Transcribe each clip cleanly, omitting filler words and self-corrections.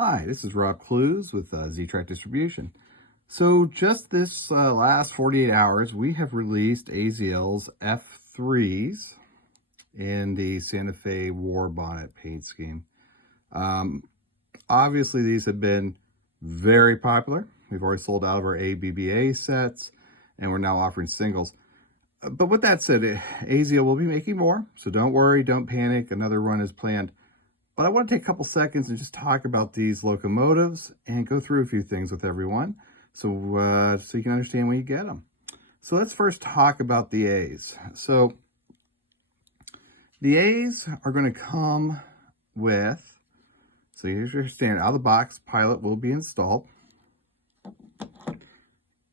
Hi, this is Rob Clues with Z-Track Distribution. So just this last 48 hours, we have released AZL's F3s in the Santa Fe War Bonnet paint scheme. Obviously, these have been very popular. We've already sold out of our ABBA sets, and we're now offering singles. But with that said, AZL will be making more, so don't worry, don't panic. Another run is planned. But I want to take a couple seconds and just talk about these locomotives and go through a few things with everyone so you can understand when you get them. So let's first talk about the A's. So the A's are going to come with, so here's your standard out of the box pilot will be installed.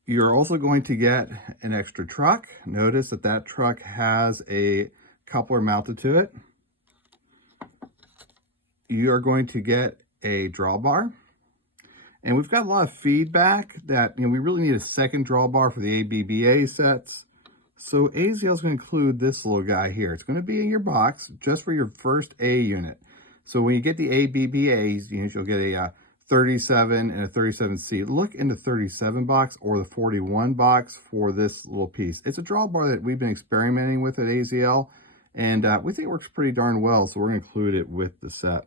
You're also going to get an extra truck. Notice that that truck has a coupler mounted to it. You are going to get a drawbar. And we've got a lot of feedback that, we really need a second drawbar for the ABBA sets. So AZL is going to include this little guy here. It's going to be in your box just for your first A unit. So when you get the ABBA unit, you'll get a 37 and a 37C. Look in the 37 box or the 41 box for this little piece. It's a drawbar that we've been experimenting with at AZL, and we think it works pretty darn well, so we're going to include it with the set.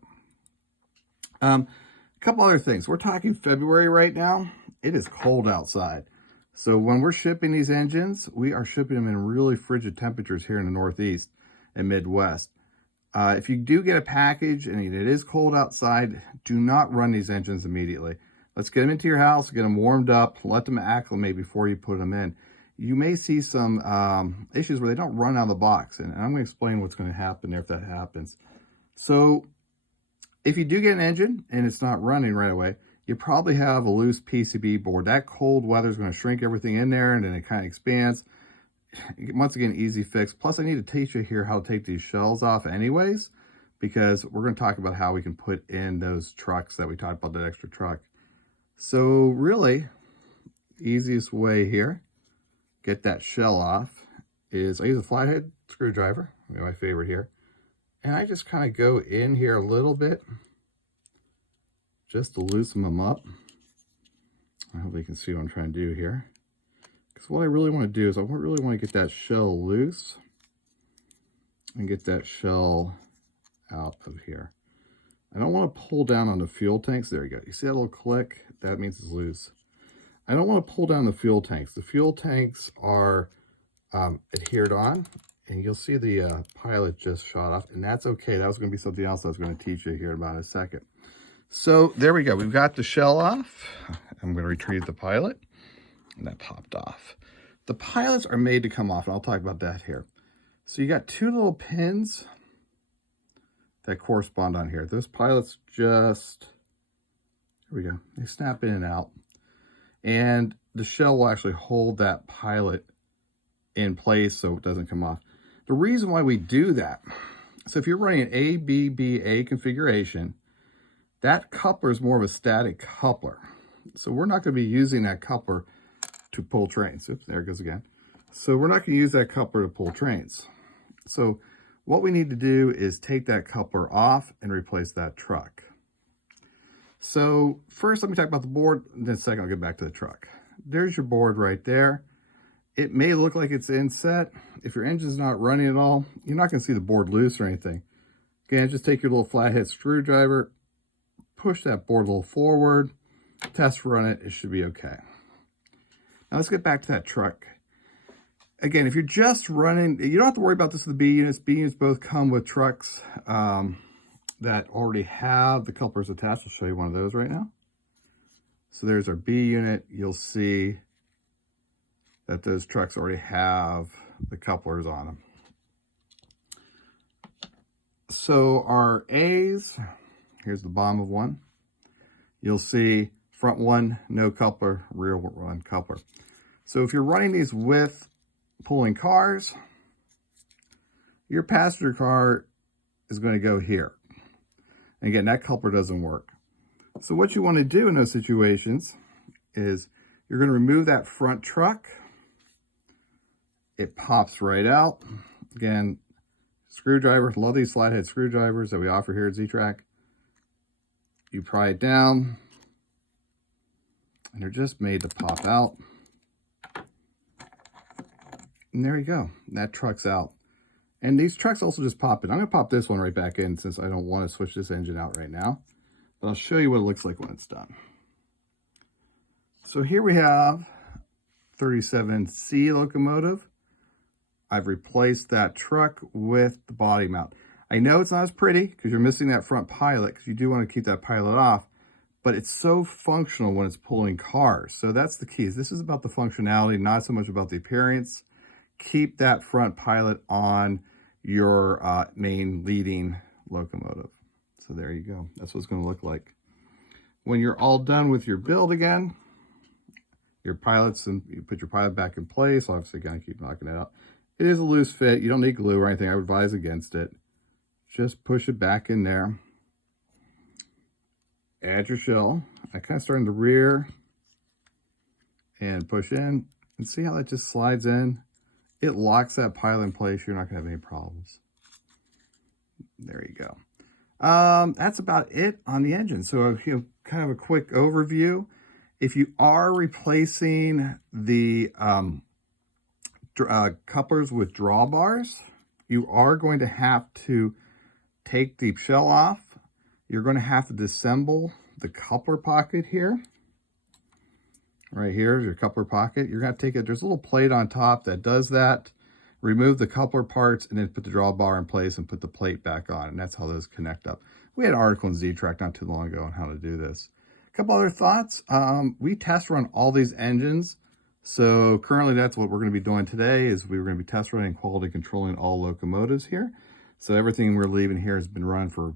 A couple other things. We're talking February right now. It is cold outside. So when we're shipping these engines, we are shipping them in really frigid temperatures here in the Northeast and Midwest. If you do get a package and it is cold outside, do not run these engines immediately. Let's get them into your house, get them warmed up, let them acclimate before you put them in. You may see some issues where they don't run out of the box, and I'm going to explain what's going to happen there if that happens. So if you do get an engine and it's not running right away, you probably have a loose PCB board. That cold weather is going to shrink everything in there, and then it kind of expands. Once again, easy fix. Plus, I need to teach you here how to take these shells off anyways, because we're going to talk about how we can put in those trucks that we talked about, that extra truck. So really, easiest way here, get that shell off, is I use a flathead screwdriver, my favorite here. And I just kind of go in here a little bit just to loosen them up. I hope you can see what I'm trying to do here. Because what I really want to do is I really want to get that shell loose and get that shell out of here. I don't want to pull down on the fuel tanks. There you go. You see that little click? That means it's loose. I don't want to pull down the fuel tanks. The fuel tanks are adhered on. And you'll see the pilot just shot off, and that's okay. That was going to be something else I was going to teach you here in about a second. So there we go. We've got the shell off. I'm going to retrieve the pilot, and that popped off. The pilots are made to come off, and I'll talk about that here. So you got two little pins that correspond on here. Those pilots just, here we go. They snap in and out, and the shell will actually hold that pilot in place so it doesn't come off. The reason why we do that, so if you're running an ABBA configuration, that coupler is more of a static coupler. So we're not going to be using that coupler to pull trains. Oops, there it goes again. So we're not going to use that coupler to pull trains. So what we need to do is take that coupler off and replace that truck. So first, let me talk about the board, and then second, I'll get back to the truck. There's your board right there. It may look like it's inset. If your engine's not running at all, you're not going to see the board loose or anything. Again, just take your little flathead screwdriver, push that board a little forward, test run it, it should be okay. Now let's get back to that truck. Again, if you're just running, you don't have to worry about this with the B units. B units both come with trucks that already have the couplers attached. I'll show you one of those right now. So there's our B unit. You'll see that those trucks already have the couplers on them. So our A's, here's the bottom of one. You'll see front one, no coupler, rear one coupler. So if you're running these with pulling cars, your passenger car is going to go here. And again, that coupler doesn't work. So what you want to do in those situations is you're going to remove that front truck. It pops right out. Again, screwdriver, love these flathead screwdrivers that we offer here at Z-Track. you pry it down, and they're just made to pop out. And there you go. That truck's out. And these trucks also just pop in. I'm going to pop this one right back in since I don't want to switch this engine out right now. But I'll show you what it looks like when it's done. So here we have 37C locomotive. I've replaced that truck with the body mount. I know it's not as pretty because you're missing that front pilot, because you do want to keep that pilot off, but it's so functional when it's pulling cars. So that's the key. This is about the functionality, not so much about the appearance. Keep that front pilot on your main leading locomotive. So there you go. That's what it's going to look like. When you're all done with your build again, your pilots, and you put your pilot back in place. Obviously, going to keep knocking it out. It is a loose fit. You don't need glue or anything. I would advise against it. Just push it back in there. Add your shell. I kind of start in the rear and push in. And see how that just slides in? It locks that pilot in place. You're not going to have any problems. There you go. That's about it on the engine. So, kind of a quick overview. If you are replacing the couplers with drawbars, you are going to have to take the shell off. You're going to have to disassemble the coupler pocket here. Right here is your coupler pocket. You're going to take it. There's a little plate on top that does that. Remove the coupler parts and then put the drawbar in place and put the plate back on. And that's how those connect up. We had an article in Z-Track not too long ago on how to do this. A couple other thoughts. We test run all these engines. So currently that's what we're going to be doing today, is we're going to be test running quality controlling all locomotives here. So everything we're leaving here has been run for,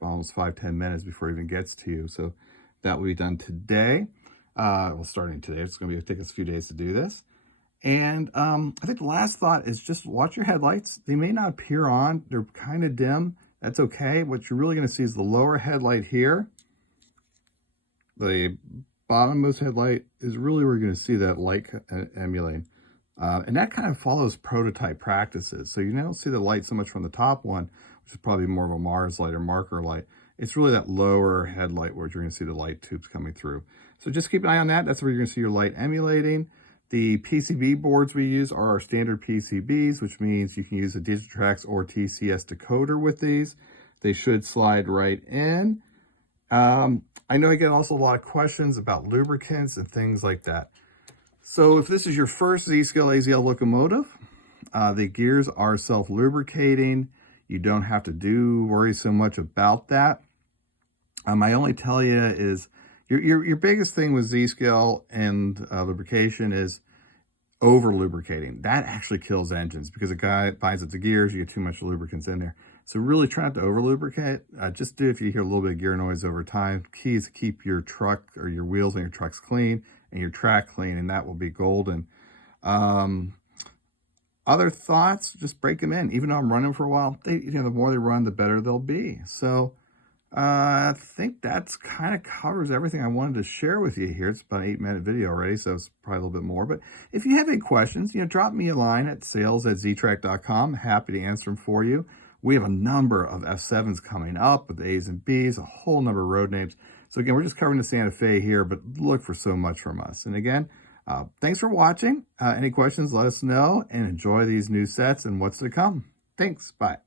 almost 5-10 minutes before it even gets to you. So that will be done today. Well, starting today. It's going to take us a few days to do this. And I think the last thought is just watch your headlights. They may not appear on. They're kind of dim. That's okay. What you're really going to see is the lower headlight here. The bottommost headlight is really where you're going to see that light emulating. And that kind of follows prototype practices. So you don't see the light so much from the top one, which is probably more of a Mars light or marker light. It's really that lower headlight where you're going to see the light tubes coming through. So just keep an eye on that. That's where you're going to see your light emulating. The PCB boards we use are our standard PCBs, which means you can use a Digitrax or TCS decoder with these. They should slide right in. I know I get also a lot of questions about lubricants and things like that. So if this is your first Z-Scale AZL locomotive, the gears are self-lubricating. You don't have to worry so much about that. I only tell you is your biggest thing with Z-Scale and lubrication is over-lubricating. That actually kills engines because a guy binds up the gears, you get too much lubricants in there. So really try not to over-lubricate. Just do if you hear a little bit of gear noise over time. Key is to keep your truck or your wheels on your trucks clean and your track clean, and that will be golden. Other thoughts, just break them in. Even though I'm running for a while, the more they run, the better they'll be. So I think that's kind of covers everything I wanted to share with you here. It's about an 8-minute video already, so it's probably a little bit more. But if you have any questions, drop me a line at sales@ztrack.com. Happy to answer them for you. We have a number of F7s coming up with A's and B's, a whole number of road names. So again, we're just covering the Santa Fe here, but look for so much from us. And again, thanks for watching. Any questions, let us know, and enjoy these new sets and what's to come. Thanks. Bye.